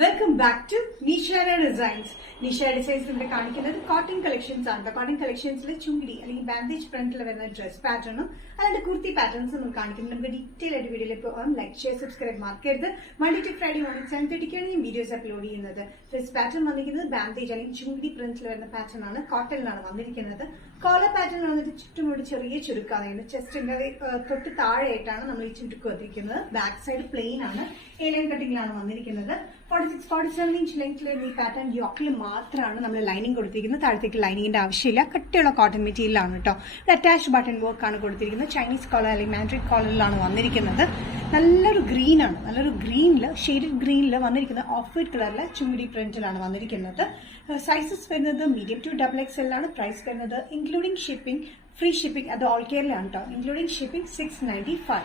Welcome back to Nishara designs. Nishara designs ഇവിടെ കാണിക്കുന്നത് cotton collections ആണ്. കോട്ടൺ കളക്ഷൻസിൽ ചുങ്കിടി അല്ലെങ്കിൽ ബാൻഡേജ് പ്രിന്റിൽ വരുന്ന ഡ്രസ് പാറ്റേണും അതിന്റെ കുർത്തി പാറ്റേൺസും നമ്മൾ കാണിക്കുന്നത്. നമുക്ക് ഡീറ്റെയിൽ ആയിട്ട് വീഡിയോയിൽ പോകാം. ലൈക്ക് ഷെയർ സബ്സ്ക്രൈബ് മറക്കരുത്. മൺഡേ ടു ഫ്രൈഡേ മോർണിംഗ് 7:30 ഞാൻ വീഡിയോസ് അപ്ലോഡ് ചെയ്യുന്നത്. ഡ്രസ് പാറ്റേൺ വന്നിരിക്കുന്നത് ബാൻഡേജ് അല്ലെങ്കിൽ ചുങ്കിടി പ്രിന്റിൽ വരുന്ന പാറ്റേൺ ആണ്. കോട്ടണിലാണ് വന്നിരിക്കുന്നത്. കോളർ പാറ്റേൺ വന്നിട്ട് ചുറ്റുമൂടി ചെറിയ ചുരുക്കാണ്. ചെസ്റ്റിന്റെ തൊട്ട് താഴെയായിട്ടാണ് നമ്മൾ ഈ ചുരുക്ക് വന്നിരിക്കുന്നത്. ബാക്ക് സൈഡ് പ്ലെയിൻ ആണ്. ഏലിയൻ കട്ടിങ്ങിലാണ് വന്നിരിക്കുന്നത്. 46-47 ഇഞ്ച് ലെങ്ത്തിൽ ഈ പാറ്റേൺ യോക്കിൽ മാത്രമാണ് നമ്മൾ ലൈനിങ് കൊടുത്തിരിക്കുന്നത്. താഴത്തേക്ക് ലൈനിങ്ങിന്റെ ആവശ്യമില്ല. കട്ടിയുള്ള കോട്ടൺ മെറ്റീരിയലാണ് കേട്ടോ. അറ്റാച്ച് ബട്ടൺ വർക്ക് ആണ് കൊടുത്തിരിക്കുന്നത്. ചൈനീസ് കോളർ അല്ലെങ്കിൽ മാൻഡ്രിക് കോളറിലാണ് വന്നിരിക്കുന്നത്. നല്ലൊരു ഗ്രീൻ ആണ്. നല്ലൊരു ഗ്രീനില് ഷെയ്ഡഡ് ഗ്രീനില് വന്നിരിക്കുന്നത് ഓഫ് വൈറ്റ് കളറിലെ ചുങ്കിടി പ്രിന്റിലാണ് വന്നിരിക്കുന്നത്. സൈസസ് വരുന്നത് മീഡിയം ടു XXL ആണ്. പ്രൈസ് വരുന്നത് ഇൻക്ലൂഡിംഗ് ഷിപ്പിംഗ്, ഫ്രീ ഷിപ്പിംഗ്, അത് ഓൾ കേരളയാണ് കേട്ടോ. Including shipping 695.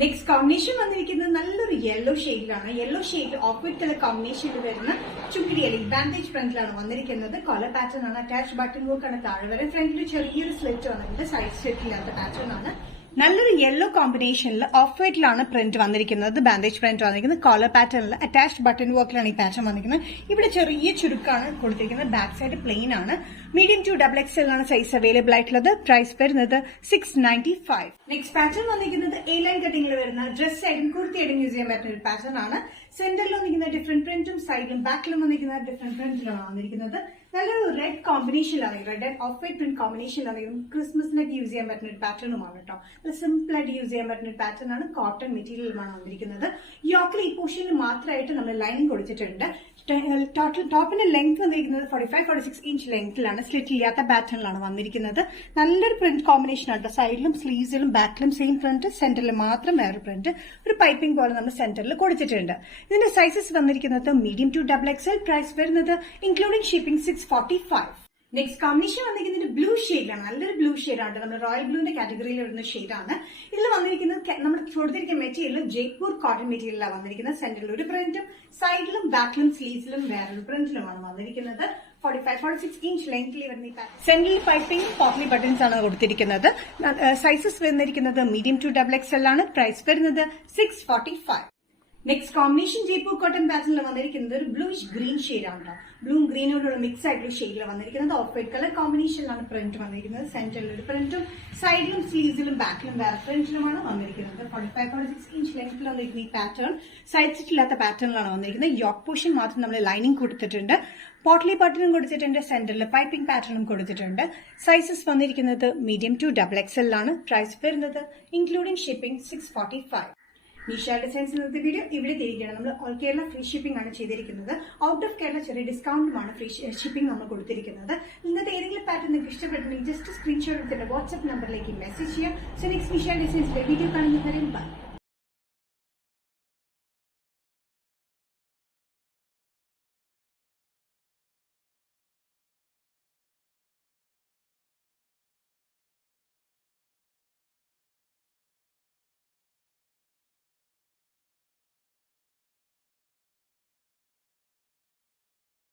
നെക്സ്റ്റ് കോമ്പിനേഷൻ വന്നിരിക്കുന്നത് നല്ലൊരു യെല്ലോ ഷെയ്ഡിലാണ്. Yellow shade off white colour കോമ്പിനേഷനിൽ വരുന്ന ചുങ്കിടി അല്ലെങ്കിൽ ബാൻഡേജ് ഫ്രണ്ടിലാണ് വന്നിരിക്കുന്നത്. കോളർ പാറ്റേൺ ആണ്. അറ്റാച്ച് ബട്ടൺ വർക്ക് ആണ് താഴെ വരെ. ഫ്രണ്ടിൽ ചെറിയൊരു സ്ലിറ്റ് വന്നിട്ടുണ്ട്. സൈഡ് സ്ലിറ്റ് ഇല്ലാത്ത പാറ്റേൺ ആണ്. നല്ലൊരു യെല്ലോ കോമ്പിനേഷനിൽ ഓഫ് വൈറ്റിലാണ് പ്രിന്റ് വന്നിരിക്കുന്നത്. ബാൻഡേജ് പ്രിന്റ് വന്നിരിക്കുന്നത്. കോളർ പാറ്റേണിൽ അറ്റാച്ച് ബട്ടൺ വർക്കിലാണ് ഈ പാറ്റേൺ വന്നിരിക്കുന്നത്. ഇവിടെ ചെറിയ ചുരുക്കാണ് കൊടുത്തിരിക്കുന്നത്. ബാക്ക് സൈഡ് പ്ലെയിൻ ആണ്. മീഡിയം ടു XXL ആണ് സൈസ് അവൈലബിൾ ആയിട്ടുള്ളത്. പ്രൈസ് വരുന്നത് 695. നെക്സ്റ്റ് പാറ്റേൺ വന്നിരിക്കുന്നത് എ ലൈൻ കട്ടിംഗിൽ വരുന്ന ഡ്രസ് സൈഡും കുർത്തി ആയിട്ടും യൂസ് ചെയ്യാൻ പറ്റുന്ന ഒരു പാറ്റേൺ ആണ്. സെന്ററിൽ വന്നിരിക്കുന്ന ഡിഫറെന്റ് പ്രിന്റും സൈഡിലും ബാക്കിലും വന്നിരിക്കുന്ന ഡിഫറെന്റ് പ്രിന്റിലാണ് വന്നിരിക്കുന്നത്. നല്ലൊരു റെഡ് കോമ്പിനേഷനിലാണ്. Red and off white print കോമ്പിനേഷനിലാണ്. ക്രിസ്മസിനൊക്കെ യൂസ് ചെയ്യാൻ പറ്റുന്ന ഒരു പാറ്റേണുമാണ് കേട്ടോ. സിമ്പിൾ ആയിട്ട് യൂസ് ചെയ്യാൻ പറ്റുന്ന ഒരു പാറ്റേൺ ആണ്. കോട്ടൺ മെറ്റീരിയലുമാണ് വന്നിരിക്കുന്നത്. യോക്കിൽ ഈ പോർഷനിൽ മാത്രമായിട്ട് നമ്മൾ ലൈനിങ് കൊടുത്തിട്ടുണ്ട്. ടോപ്പിന്റെ ലെങ്ത് വന്നിരിക്കുന്നത് 45-46 ഇഞ്ച് ലെങ്ത്തിലാണ്. സ്ലിറ്റ് ഇല്ലാത്ത പാറ്റേണിലാണ് വന്നിരിക്കുന്നത്. നല്ലൊരു പ്രിന്റ് കോമ്പിനേഷൻ ആണ്. സൈഡിലും സ്ലീവ്സിലും ബാക്കിലും സെയിം പ്രിന്റ്, സെന്ററിൽ മാത്രം വേറെ പ്രിന്റ്. ഒരു പൈപ്പിംഗ് പോലെ നമ്മൾ സെന്ററിൽ കൊടുത്തിട്ടുണ്ട്. ഇതിന്റെ സൈസസ് വന്നിരിക്കുന്നത് മീഡിയം ടു XXL. പ്രൈസ് വരുന്നത് ഇൻക്ലൂഡിംഗ് ഷിപ്പിംഗ് 645. നെക്സ്റ്റ് കോമ്പിനേഷൻ വന്നിരിക്കുന്നത് ബ്ലൂ ഷെയ്ഡിലാണ്. നല്ലൊരു ബ്ലൂ ഷെയ്ഡാണ്. നമ്മൾ റോയൽ ബ്ലൂവിന്റെ കാറ്റഗറിയിൽ വരുന്ന ഷെയ്ഡാണ്. ഇതിൽ വന്നിരിക്കുന്നത് നമ്മൾ കൊടുത്തിരിക്കുന്ന മെറ്റീരിയൽ ജയ്പൂർ കോട്ടൺ മെറ്റീരിയലാണ് വന്നിരിക്കുന്നത്. സെന്ററിൽ ഒരു പ്രിന്റും സൈഡിലും ബാക്കിലും സ്ലീവ്സിലും വേറൊരു പ്രിന്റിലുമാണ് വന്നിരിക്കുന്നത്. 45-46 ഇഞ്ച് ലെങ്ത്തിൽ വരുന്ന സെന്ററിൽ പൈപ്പിംഗ് പോപ്ലി ബട്ടൺസ് ആണ് കൊടുത്തിരിക്കുന്നത്. സൈസസ് വന്നിരിക്കുന്നത് മീഡിയം ടു XXL ആണ്. പ്രൈസ് വരുന്നത് 645. നെക്സ്റ്റ് കോമ്പിനേഷൻ ജയ്പൂർ കോട്ടൺ പാറ്റേണിൽ വന്നിരിക്കുന്നത് ഒരു ബ്ലൂയിഷ് ഗ്രീൻ ഷെയ്ഡാണ്. ബ്ലൂ ഗ്രീനോടുള്ള മിക്സ് ആയിട്ടുള്ള ഷെയ്ഡിൽ വന്നിരിക്കുന്നത്. ഓഫ് വൈറ്റ് കളർ കോമ്പിനേഷനിലാണ് പ്രിന്റ് വന്നിരിക്കുന്നത്. സെന്ററിൽ ഒരു പ്രിന്റും സൈഡിലും സ്ലീവ്സിലും ബാക്കിലും വേറെ പ്രിന്റിലുമാണ് വന്നിരിക്കുന്നത്. 45-46 ഇഞ്ച് ലെങ്ത്തിൽ വന്നിരിക്കുന്ന ഈ പാറ്റേൺ സൈഡ് സ്റ്റിച്ച് ഇല്ലാത്ത പാറ്റേണിലാണ് വന്നിരിക്കുന്നത്. യോക്ക് പോർഷൻ മാത്രം നമ്മൾ ലൈനിങ് കൊടുത്തിട്ടുണ്ട്. പോട്ട്ലി ബട്ടണും കൊടുത്തിട്ടുണ്ട്. സെന്ററിൽ പൈപ്പിംഗ് പാറ്റേണും കൊടുത്തിട്ടുണ്ട്. സൈസസ് വന്നിരിക്കുന്നത് മീഡിയം ടു XXL ആണ്. പ്രൈസ് വരുന്നത് ഇൻക്ലൂഡിംഗ് ഷിപ്പിംഗ് 645. നിഷാ ഡിസൈൻസ് ഇന്നത്തെ വീഡിയോ ഇവിടെ തിരികെയാണ്. നമ്മൾ ഓൾ കേരള ഫ്രീ ഷിപ്പിംഗ് ആണ് ചെയ്തിരിക്കുന്നത്. ഔട്ട് ഓഫ് കേരള ചെറിയ ഡിസ്കൗണ്ടുമാണ് ഫ്രീ ഷിപ്പിംഗ് നമ്മൾ കൊടുത്തിരിക്കുന്നത്. ഇന്നത്തെ ഏതെങ്കിലും പാറ്റേൺ നിങ്ങൾക്ക് ഇഷ്ടപ്പെട്ടിട്ടുണ്ടെങ്കിൽ ജസ്റ്റ് സ്ക്രീൻഷോട്ട് എടുത്തിട്ട് വാട്സ്ആപ്പ് നമ്പറിലേക്ക് മെസ്സേജ് ചെയ്യാം. സോ നെക്സ്റ്റ് നിഷാ ഡിസൈൻസിലെ വീഡിയോ കാണുന്നവരെയും ബൈ.